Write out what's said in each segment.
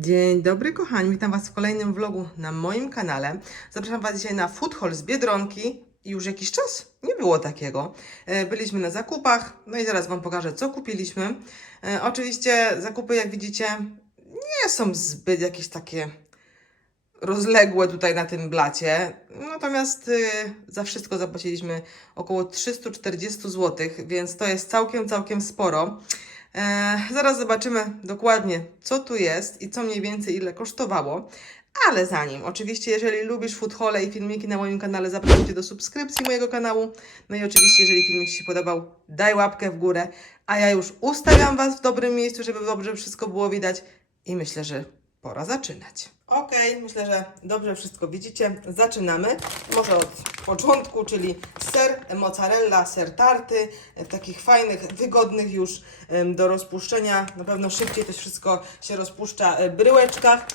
Dzień dobry kochani, witam Was w kolejnym vlogu na moim kanale. Zapraszam Was dzisiaj na food z Biedronki. Już jakiś czas nie było takiego. E, Byliśmy na zakupach, no i zaraz Wam pokażę, co kupiliśmy. E, Oczywiście zakupy, jak widzicie, nie są zbyt jakieś takie rozległe tutaj na tym blacie. Natomiast y, za wszystko zapłaciliśmy około 340 zł, więc to jest całkiem, całkiem sporo. E, zaraz zobaczymy dokładnie, co tu jest i co mniej więcej ile kosztowało. Ale zanim, oczywiście, jeżeli lubisz food hole i filmiki na moim kanale, zapraszam Cię do subskrypcji mojego kanału. No i oczywiście, jeżeli filmik Ci się podobał, daj łapkę w górę. A ja już ustawiam Was w dobrym miejscu, żeby dobrze wszystko było widać. I myślę, że pora zaczynać. Okej, myślę, że dobrze wszystko widzicie. Zaczynamy. Może od początku, czyli ser, mozzarella, ser tarty, e, takich fajnych, wygodnych już do rozpuszczenia. Na pewno szybciej to wszystko się rozpuszcza e, w bryłeczkach.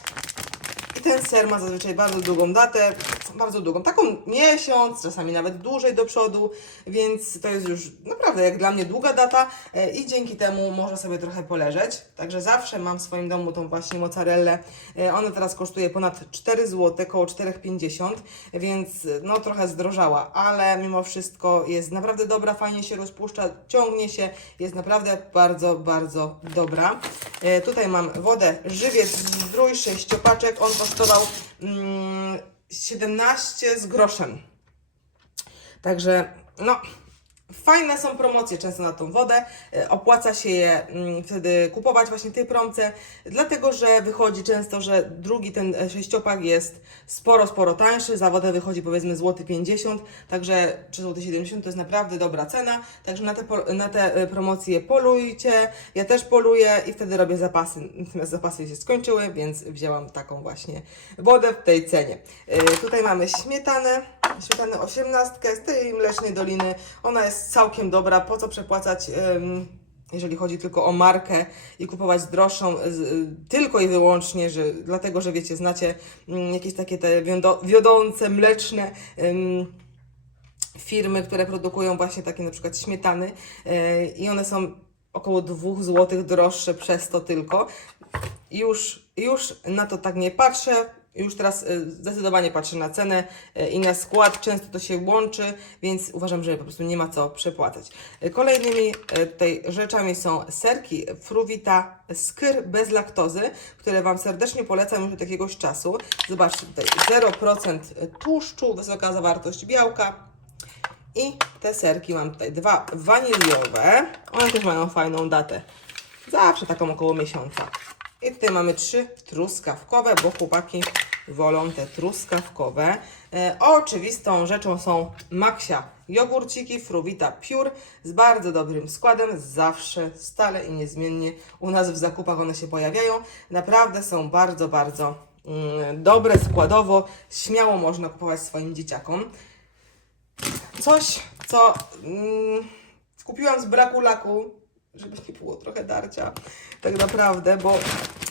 I ten ser ma zazwyczaj bardzo długą datę, bardzo długą, taką miesiąc, czasami nawet dłużej do przodu, więc to jest już naprawdę jak dla mnie długa data e, i dzięki temu może sobie trochę poleżeć. Także zawsze mam w swoim domu tą właśnie mozzarellę. E, Ona teraz kosztuje ponad 4 zł, około 4,50, więc e, no trochę zdrożała, ale mimo wszystko jest naprawdę dobra, fajnie się rozpuszcza, ciągnie się, jest naprawdę bardzo, bardzo dobra. Tutaj mam wodę żywiec zdrój, sześciopaczek, on kosztował mm, 17 z groszem. Także no, fajne są promocje często na tą wodę. E, Opłaca się je mm, wtedy kupować właśnie tej promce, dlatego że wychodzi często, że drugi ten e, sześciopak jest sporo, sporo tańszy. Za wodę wychodzi powiedzmy złoty 50, także 3 zł 70 to jest naprawdę dobra cena. Także na te, na te e, promocje polujcie. Ja też poluję i wtedy robię zapasy. Natomiast zapasy się skończyły, więc wzięłam taką właśnie wodę w tej cenie. Tutaj mamy śmietanę, śmietanę 18 z tej mlecznej doliny. Ona jest całkiem dobra. Po co przepłacać, jeżeli chodzi tylko o markę i kupować droższą z, y, tylko i wyłącznie, że, dlatego że wiecie, znacie mm, jakieś takie te wiodące, mleczne. firmy, które produkują właśnie takie na przykład śmietany e, i one są około 2 zł droższe przez to tylko. Już, już na to tak nie patrzę. Już teraz e, zdecydowanie patrzę na cenę e, i na skład. Często to się łączy, więc uważam, że po prostu nie ma co przepłacać. E, Kolejnymi tutaj rzeczami są serki Fruwita Skyr bez laktozy, które Wam serdecznie polecam już od jakiegoś czasu. Zobaczcie tutaj 0% tłuszczu, wysoka zawartość białka, i te serki mam tutaj dwa waniliowe. One też mają fajną datę. Zawsze taką około miesiąca. I tutaj mamy trzy truskawkowe, bo chłopaki wolą te truskawkowe. E, oczywistą rzeczą są Maxia jogurciki Fruwita Pure z bardzo dobrym składem. Zawsze, stale i niezmiennie u nas w zakupach one się pojawiają. Naprawdę są bardzo, bardzo mm, dobre składowo. Śmiało można kupować swoim dzieciakom coś, co mm, kupiłam z braku laku, żeby nie było trochę darcia, tak naprawdę, bo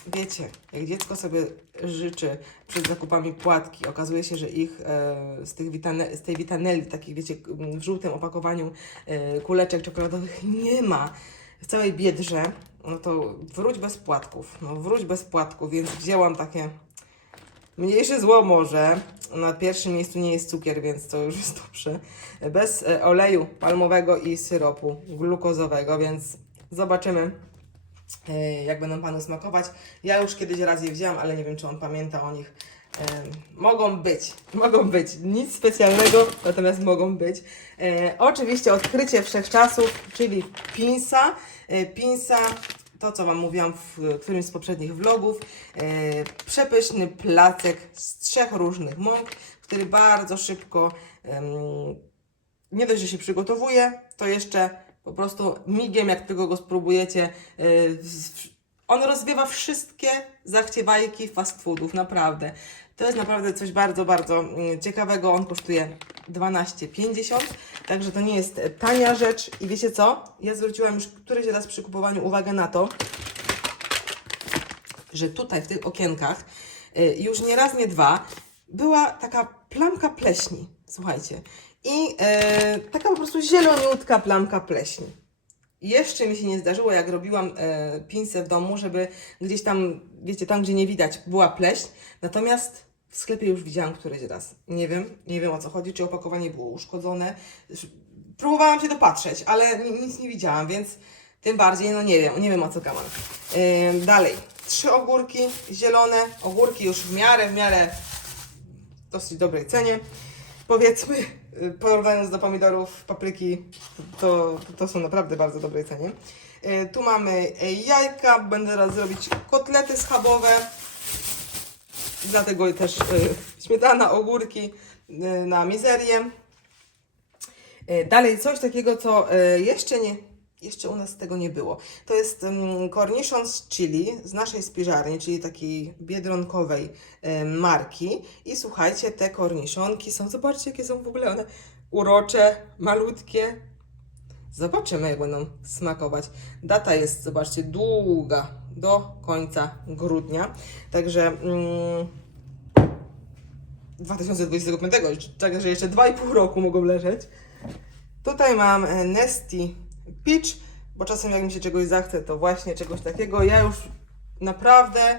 wiecie, jak dziecko sobie życzy przed zakupami płatki, okazuje się, że ich e, z, tych witane, z tej witaneli, takich wiecie, w żółtym opakowaniu e, kuleczek czekoladowych nie ma w całej biedrze, no to wróć bez płatków, no wróć bez płatków, więc wzięłam takie Mniejsze zło może. Na pierwszym miejscu nie jest cukier, więc to już jest dobrze. Bez e, oleju palmowego i syropu glukozowego, więc zobaczymy, jak będą panu smakować. Ja już kiedyś raz je wzięłam, ale nie wiem, czy on pamięta o nich. E, mogą być, mogą być. Nic specjalnego, natomiast mogą być. E, oczywiście odkrycie wszechczasów, czyli pinsa. E, pinsa to, co Wam mówiłam w którymś z poprzednich vlogów. E, przepyszny placek z trzech różnych mąk, który bardzo szybko, nie dość, że się przygotowuje, to jeszcze po prostu migiem, jak tylko go spróbujecie, e, w- on rozwiewa wszystkie zachciewajki fast foodów, naprawdę. To jest naprawdę coś bardzo, bardzo mm, ciekawego. On kosztuje 12,50, także to nie jest tania rzecz. I wiecie co? Ja zwróciłam już któryś raz przy kupowaniu uwagę na to, że tutaj w tych okienkach y, już nie raz, nie dwa była taka plamka pleśni. Słuchajcie. I y, taka po prostu zieloniutka plamka pleśni. Jeszcze mi się nie zdarzyło, jak robiłam e, pinsę w domu, żeby gdzieś tam, wiecie, tam gdzie nie widać, była pleśń. Natomiast w sklepie już widziałam któryś raz. Nie wiem, nie wiem o co chodzi, czy opakowanie było uszkodzone. Próbowałam się dopatrzeć, ale ni- nic nie widziałam, więc tym bardziej, no nie wiem, nie wiem o co kaman. Ym, dalej, trzy ogórki zielone, ogórki już w miarę, w miarę dosyć dobrej cenie. Powiedzmy, y, porównując do pomidorów, papryki, to, to są naprawdę bardzo dobrej cenie. Y, Tu mamy jajka, będę teraz robić kotlety schabowe, dlatego też y, śmietana, ogórki na mizerię. Dalej coś takiego, co jeszcze nie, jeszcze u nas tego nie było. To jest cornichon z chili z naszej spiżarni, czyli takiej biedronkowej marki. I słuchajcie, te korniszonki są, zobaczcie jakie są w ogóle one urocze, malutkie. Zobaczymy, jak będą smakować. Data jest, zobaczcie, długa do końca grudnia. Także mm, 2025, także jeszcze 2,5 roku mogą leżeć. Tutaj mam e, Peach, bo czasem jak mi się czegoś zachce, to właśnie czegoś takiego. Ja już naprawdę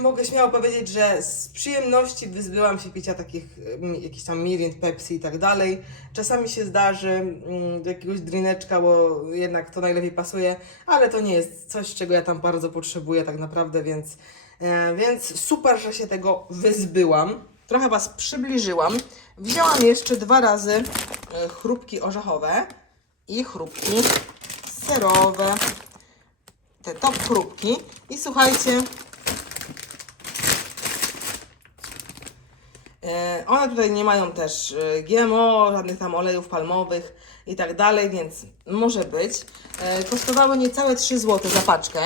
mogę śmiało powiedzieć, że z przyjemności wyzbyłam się picia takich mm, jakichś tam Mirint, Pepsi i tak dalej. Czasami się zdarzy mm, do jakiegoś drineczka, bo jednak to najlepiej pasuje, ale to nie jest coś, czego ja tam bardzo potrzebuję tak naprawdę, więc, e, więc super, że się tego wyzbyłam. Trochę Was przybliżyłam. Wzięłam jeszcze dwa razy e, chrupki orzechowe i chrupki serowe. Te top chrupki. I słuchajcie, E, One tutaj nie mają też e, GMO, żadnych tam olejów palmowych i tak dalej, więc może być. E, Kosztowały niecałe 3 zł za paczkę,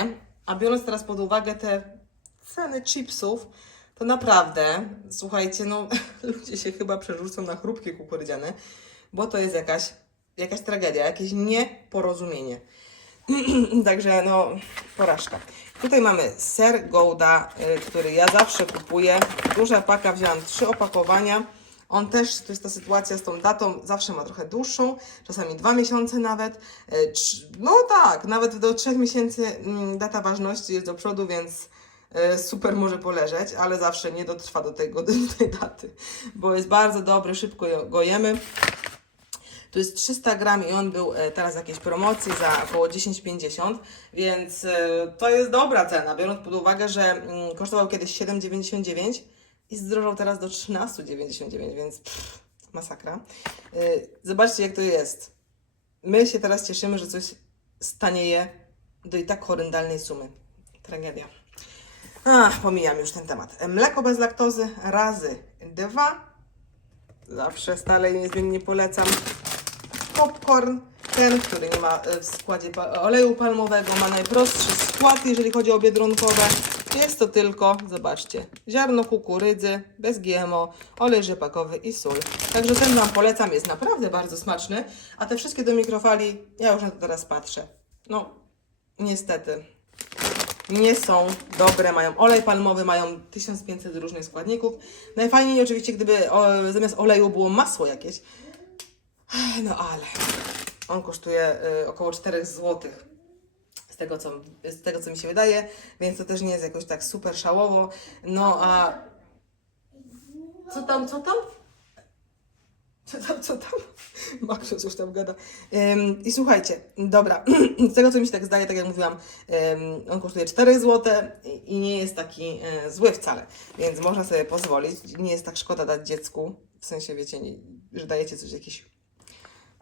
a biorąc teraz pod uwagę te ceny chipsów, to naprawdę, słuchajcie, no ludzie się chyba przerzucą na chrupkie kukurydziane, bo to jest jakaś, jakaś tragedia, jakieś nieporozumienie. Także no, porażka. Tutaj mamy ser Gouda, y, który ja zawsze kupuję. Duża paka, wzięłam trzy opakowania. On też, to jest ta sytuacja z tą datą, zawsze ma trochę dłuższą, czasami dwa miesiące nawet. Y, No tak, nawet do trzech miesięcy mm, data ważności jest do przodu, więc y, super może poleżeć, ale zawsze nie dotrwa do, tego, do tej daty, bo jest bardzo dobry, szybko go jemy. Tu jest 300 gram i on był e, teraz w jakiejś promocji za około 10,50, więc e, to jest dobra cena, biorąc pod uwagę, że mm, kosztował kiedyś 7,99 i zdrożał teraz do 13,99, więc pff, masakra. E, Zobaczcie jak to jest. My się teraz cieszymy, że coś stanieje do i tak horrendalnej sumy. Tragedia. Ach, pomijam już ten temat. Mleko bez laktozy razy dwa. Zawsze stale i niezmiennie polecam popcorn, ten, który nie ma e, w składzie oleju palmowego, ma najprostszy skład, jeżeli chodzi o biedronkowe. Jest to tylko, zobaczcie, ziarno kukurydzy, bez GMO, olej rzepakowy i sól. Także ten Wam polecam, jest naprawdę bardzo smaczny. A te wszystkie do mikrofali, ja już na to teraz patrzę. No, niestety, nie są dobre, mają olej palmowy, mają 1500 różnych składników. Najfajniej oczywiście, gdyby o, zamiast oleju było masło jakieś, no ale on kosztuje y, około 4 zł. Z tego, co, z tego, co mi się wydaje, więc to też nie jest jakoś tak super szałowo. No a. Co tam, co tam? Co tam, co tam? Maksio coś tam gada. Ym, I słuchajcie, dobra, z tego co mi się tak zdaje, tak jak mówiłam, ym, on kosztuje 4 zł i, nie jest taki y, zły wcale, więc można sobie pozwolić. Nie jest tak szkoda dać dziecku, w sensie wiecie, nie, że dajecie coś jakiś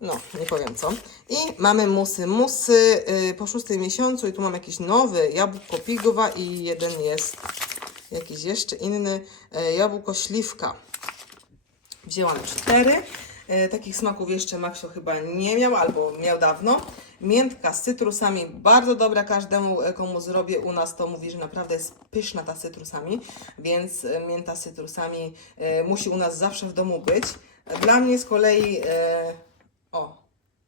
no, nie powiem co. I mamy musy. Musy y, po szóstym miesiącu i tu mam jakiś nowy jabłko pigwa i jeden jest jakiś jeszcze inny y, jabłko śliwka. Wzięłam cztery. E, takich smaków jeszcze Maksio chyba nie miał, albo miał dawno. Miętka z cytrusami, bardzo dobra każdemu, komu zrobię u nas, to mówi, że naprawdę jest pyszna ta z cytrusami, więc mięta z cytrusami e, musi u nas zawsze w domu być. Dla mnie z kolei, e, o,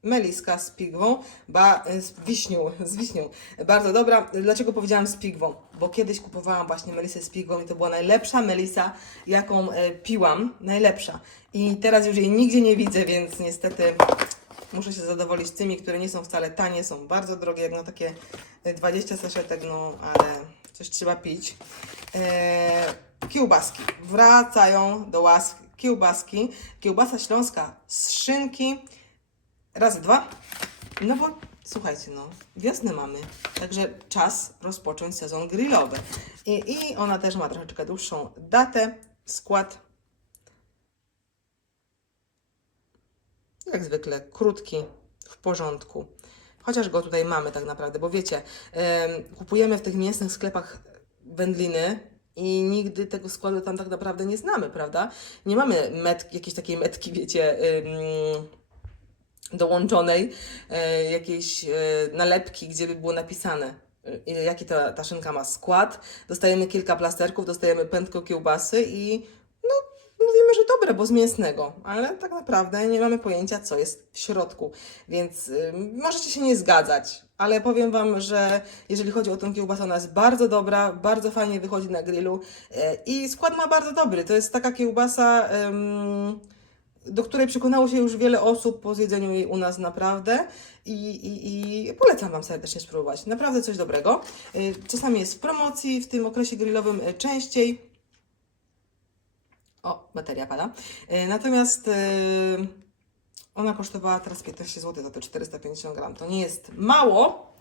meliska z pigwą, ba, e, z wiśnią, z wiśnią. Bardzo dobra. Dlaczego powiedziałam z pigwą? Bo kiedyś kupowałam właśnie melisę z pigwą i to była najlepsza melisa, jaką e, piłam. Najlepsza. I teraz już jej nigdzie nie widzę, więc niestety muszę się zadowolić tymi, które nie są wcale tanie, są bardzo drogie, jak no takie e, 20 saszetek, no ale coś trzeba pić. E, kiełbaski. Wracają do łask kiełbaski. Kiełbasa śląska z szynki. Raz, dwa. No bo słuchajcie, no, wiosnę mamy, także czas rozpocząć sezon grillowy. I, I ona też ma troszeczkę dłuższą datę, skład. Jak zwykle, krótki, w porządku. Chociaż go tutaj mamy tak naprawdę, bo wiecie, em, kupujemy w tych mięsnych sklepach wędliny i nigdy tego składu tam tak naprawdę nie znamy, prawda? Nie mamy met, jakiejś takiej metki, wiecie, dołączonej e, jakiejś e, nalepki, gdzie by było napisane, e, jaki ta, ta szynka ma skład. Dostajemy kilka plasterków, dostajemy pętko kiełbasy i no, mówimy, że dobre, bo z mięsnego, ale tak naprawdę nie mamy pojęcia, co jest w środku. Więc y, możecie się nie zgadzać, ale powiem Wam, że jeżeli chodzi o tę kiełbasę, ona jest bardzo dobra, bardzo fajnie wychodzi na grillu e, i skład ma bardzo dobry. To jest taka kiełbasa. em, do której przekonało się już wiele osób po zjedzeniu jej u nas naprawdę i, i, i polecam Wam serdecznie spróbować. Naprawdę coś dobrego. Y, Czasami jest w promocji, w tym okresie grillowym y, częściej. O, bateria pada. Y, Natomiast ona kosztowała teraz 15 zł za te 450 gram. To nie jest mało,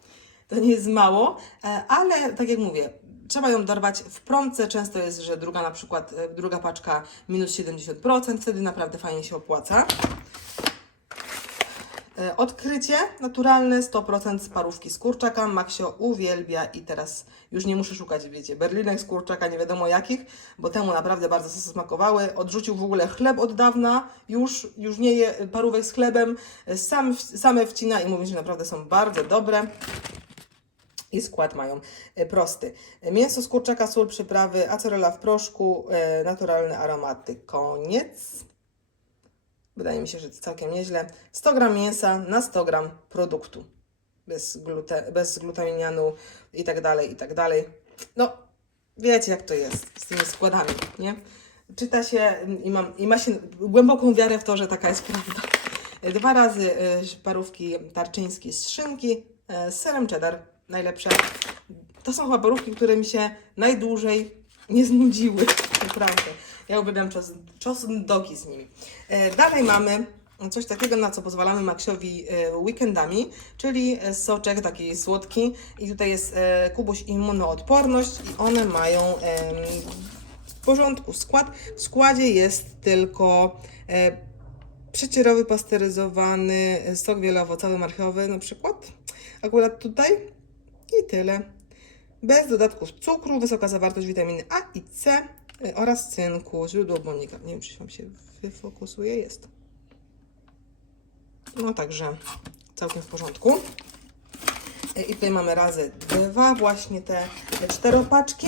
to nie jest mało, e, ale tak jak mówię, trzeba ją dorwać w promce. Często jest, że druga na przykład, e, druga paczka minus 70%, wtedy naprawdę fajnie się opłaca. E, Odkrycie naturalne 100% z parówki z kurczaka. Maksio uwielbia i teraz już nie muszę szukać, wiecie, berlinek z kurczaka, nie wiadomo jakich, bo temu naprawdę bardzo smakowały. Odrzucił w ogóle chleb od dawna, już, już nie je parówek z chlebem, E, sam, same wcina i mówi, że naprawdę są bardzo dobre. I skład mają e, prosty. Mięso z kurczaka, sól, przyprawy, acerela w proszku, e, naturalne aromaty. Koniec. Wydaje mi się, że to całkiem nieźle. 100 gram mięsa na 100 gram produktu. Bez, glute, bez glutaminianu i tak dalej, i tak dalej. No, wiecie jak to jest z tymi składami, nie? Czyta się i, mam, i ma się głęboką wiarę w to, że taka jest prawda. Dwa razy e, parówki tarczyńskie z szynki z serem cheddar. Najlepsze. To są chyba parówki, które mi się najdłużej nie znudziły. Naprawdę. Ja uwielbiam czos, czosnkoki z nimi. E, dalej mamy coś takiego, na co pozwalamy Maxiowi e, weekendami, czyli soczek taki słodki. I tutaj jest e, Kubuś immunoodporność i one mają w porządku skład. W składzie jest tylko przecierowy, pasteryzowany sok wieloowocowy, marchewiowy na przykład. Akurat tutaj i tyle. Bez dodatków cukru, wysoka zawartość witaminy A i C y, oraz cynku, źródło błonnika. Nie wiem, czy Wam się wyfokusuje. Jest. No także całkiem w porządku. Y, I tutaj mamy razy dwa właśnie te, te czteropaczki.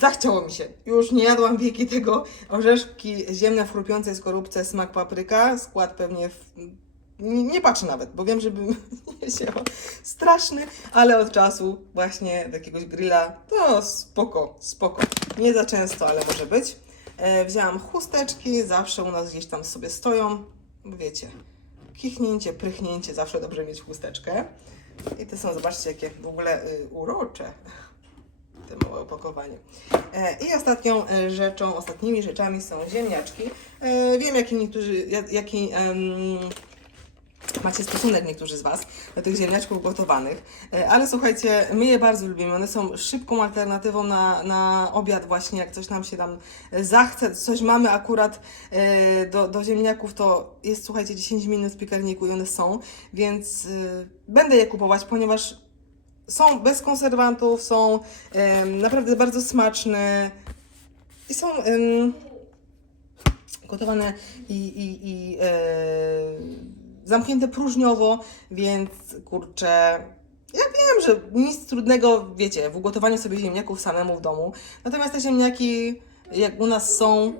Zachciało mi się. Już nie jadłam wieki tego. Orzeszki ziemne w chrupiącej skorupce, smak papryka. Skład pewnie w... nie, nie patrzę nawet, bo wiem, żebym nie wzięła. Straszny, ale od czasu właśnie jakiegoś grilla to spoko, spoko. Nie za często, ale może być. E, wzięłam chusteczki, zawsze u nas gdzieś tam sobie stoją. Wiecie, kichnięcie, prychnięcie, zawsze dobrze mieć chusteczkę. I te są, zobaczcie, jakie w ogóle y, urocze te małe opakowanie. E, I ostatnią e, rzeczą, ostatnimi rzeczami są ziemniaczki. E, Wiem, jaki niektórzy, ja- jaki em, macie stosunek niektórzy z Was do tych ziemniaczków gotowanych, E, ale słuchajcie, my je bardzo lubimy. One są szybką alternatywą na, na obiad właśnie, jak coś nam się tam zachce, coś mamy akurat e, do, do ziemniaków, to jest, słuchajcie, 10 minut w piekarniku i one są, więc e, będę je kupować, ponieważ są bez konserwantów, są naprawdę bardzo smaczne i są gotowane i, i, i e, zamknięte próżniowo, więc kurczę, ja wiem, że nic trudnego, wiecie, w ugotowaniu sobie ziemniaków samemu w domu. Natomiast te ziemniaki, jak u nas są,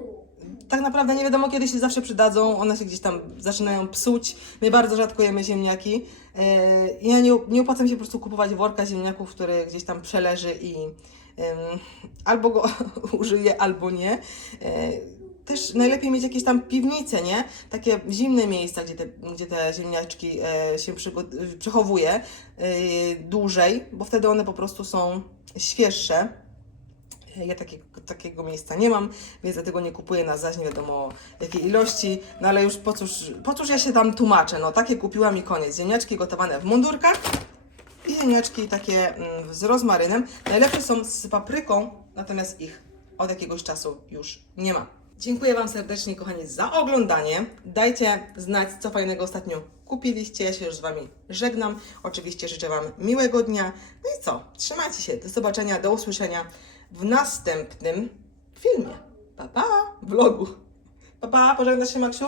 tak naprawdę nie wiadomo kiedy się zawsze przydadzą, one się gdzieś tam zaczynają psuć. My bardzo rzadko jemy ziemniaki. E, Ja nie, nie się po prostu kupować worka ziemniaków, który gdzieś tam przeleży i albo go użyję, albo nie. E, też najlepiej mieć jakieś tam piwnice, nie? Takie zimne miejsca, gdzie te, gdzie te ziemniaczki e, się przygo- przechowuje e, dłużej, bo wtedy one po prostu są świeższe. E, Ja takiego, takiego miejsca nie mam, więc dlatego nie kupuję na zaś nie wiadomo jakiej ilości. No ale już po cóż, po cóż ja się tam tłumaczę? No takie kupiłam i koniec. Ziemniaczki gotowane w mundurkach i ziemniaczki takie mm, z rozmarynem. Najlepsze są z papryką, natomiast ich od jakiegoś czasu już nie ma. Dziękuję Wam serdecznie, kochani, za oglądanie. Dajcie znać, co fajnego ostatnio kupiliście. Ja się już z Wami żegnam. Oczywiście życzę Wam miłego dnia. No i co? Trzymajcie się. Do zobaczenia, do usłyszenia w następnym filmie. Pa, pa! Vlogu. Pa, pa! Pożegnasz się, Maksiu?